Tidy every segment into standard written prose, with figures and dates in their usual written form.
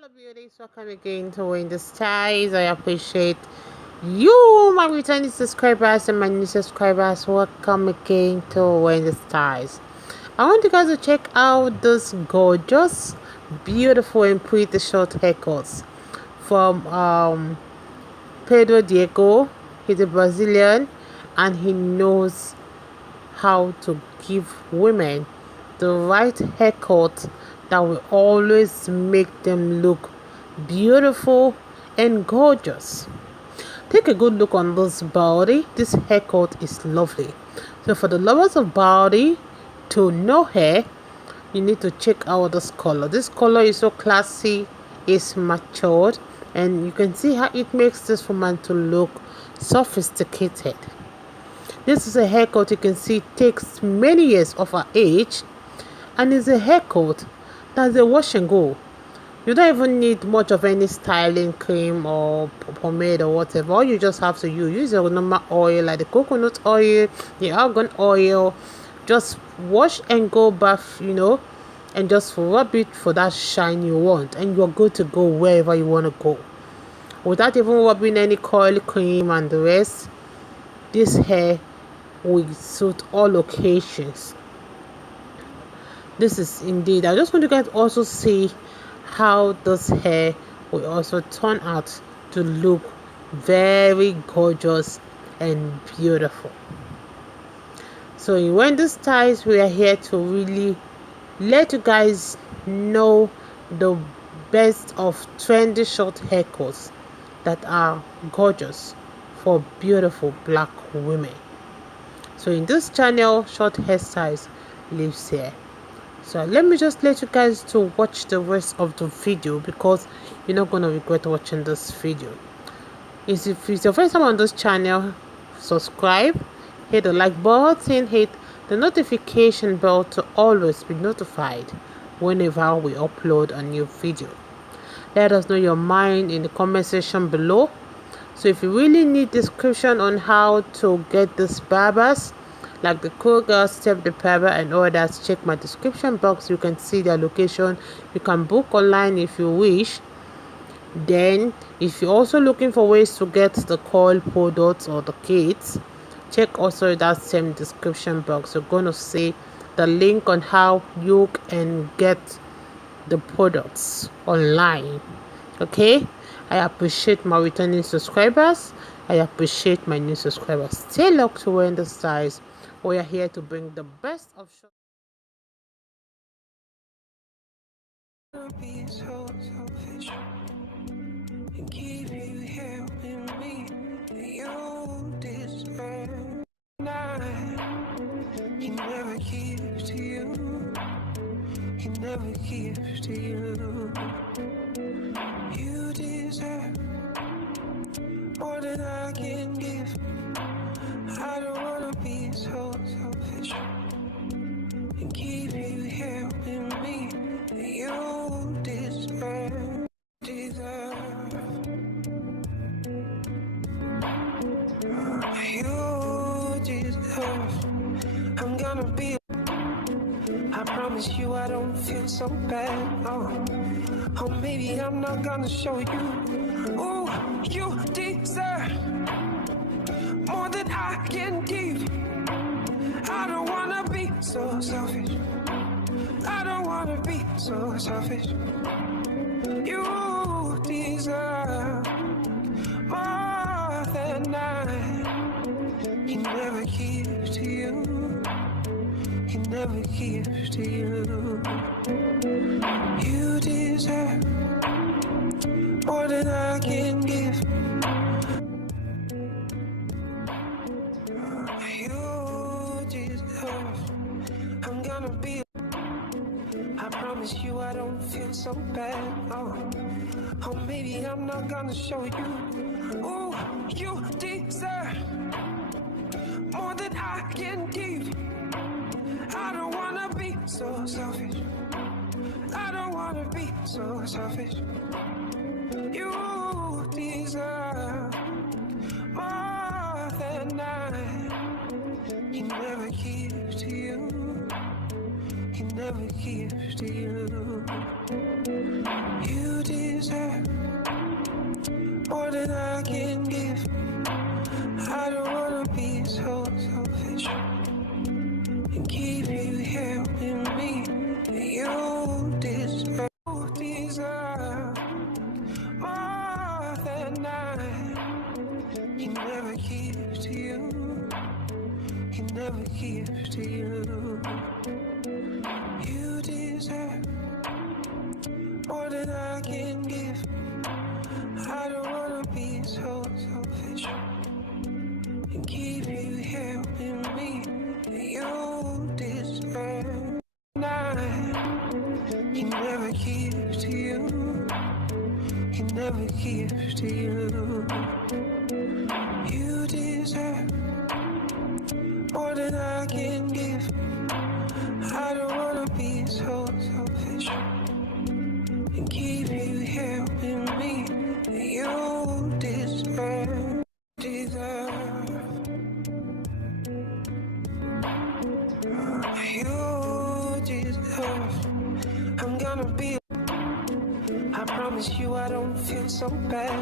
Hello beauties, welcome again to Wendy Styles. I appreciate you, my returning subscribers and my new subscribers. Welcome again to Wendy Styles. I want you guys to check out this gorgeous, beautiful and pretty short haircuts from Pedro Diego. He's a Brazilian and he knows how to give women the right haircut that will always make them look beautiful and gorgeous. Take a good look on this body. This haircut is lovely. So for the lovers of body to no hair, you need to check out this color. This color is so classy, it's matured, and you can see how it makes this woman to look sophisticated. This is a haircut you can see takes many years of her age, and it's a haircut that's a wash and go. You don't even need much of any styling cream or pomade or whatever. All you just have to use your normal oil like the coconut oil, the argan oil. Just wash and go bath, and just rub it for that shine you want, and you're good to go wherever you want to go without even rubbing any coil cream and the rest. This hair will suit all occasions. This is indeed, I just want you guys to also see how this hair will also turn out to look very gorgeous and beautiful. So in Wendy Styles, we are here to really let you guys know the best of trendy short haircuts that are gorgeous for beautiful black women. So in this channel, Short Hairstyles lives here. So let me just let you guys to watch the rest of the video, because you're not going to regret watching this video. If it's your first time on this channel, subscribe, hit the like button, hit the notification bell to always be notified whenever we upload a new video. Let us know your mind in the comment section below. So if you really need description on how to get these barbers like the Coco, Step the Paraben and others, check my description box. You can see their location. You can book online if you wish. Then if you're also looking for ways to get the coil products or the kits, check also that same description box. You're going to see the link on how you can get the products online. Okay, I appreciate my returning subscribers. I appreciate my new subscribers. Stay locked to Wendy Styles. We are here to bring the best of short. Be so selfish and keep you here with me. You deserve he never gives to you. He never gives to you. You deserve more than I can give. I don't wanna be so selfish and keep you here with me. You deserve. You deserve. I'm gonna be. I promise you I don't feel so bad. Oh, maybe I'm not gonna show you. Oh, you deserve more than I can give. I don't wanna be so selfish. I don't wanna be so selfish. You deserve more than he never gives to you. He never gives to you. You deserve more than I can give. You deserve. I'm gonna be. I promise you I don't feel so bad. Oh, maybe I'm not gonna show you. Oh, you deserve more than I can give. I don't wanna be so selfish. I don't wanna be so selfish. You deserve more than he never gives to you. He never gives to you. You deserve. give to you. You deserve more than I can give. I don't wanna be so selfish and keep you here with me. You deserve. He never gives to you. He never gives to you. You deserve more than I can give. I don't wanna be so selfish and keep you here with me. You deserve, deserve. You deserve. I'm gonna be. I promise you I don't feel so bad.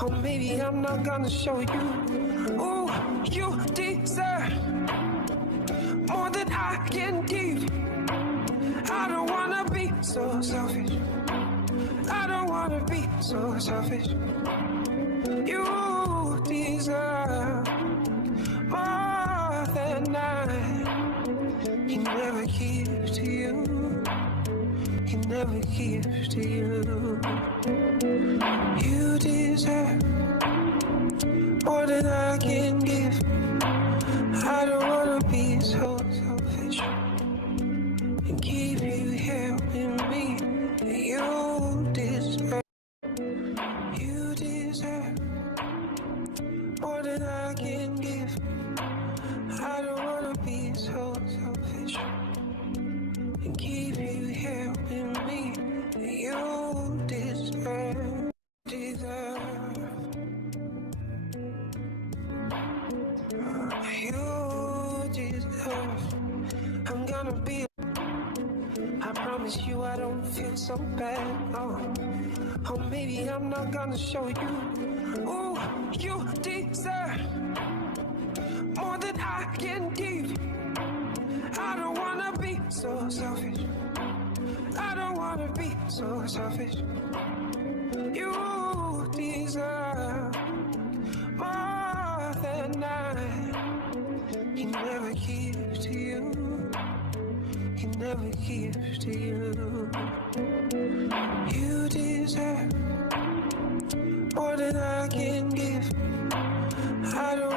Oh, maybe I'm not gonna show you. Ooh, you deserve more than I can give. I don't wanna be so selfish. I don't wanna be so selfish. You deserve more than I. He never gives to you. He never gives to you. You deserve more than I can give. I don't wanna be so selfish and keep you here with me. You deserve. You deserve more than I can give. I don't wanna be so selfish and keep you here with me. You deserve, deserve. You deserve. I'm gonna be. I promise you I don't feel so bad. Oh, maybe I'm not gonna show you. Ooh, you deserve more than I can give. I don't wanna be so selfish. I don't wanna be so selfish. You deserve more than I. He never gives to you. He never gives to you. You deserve more than I can give. I don't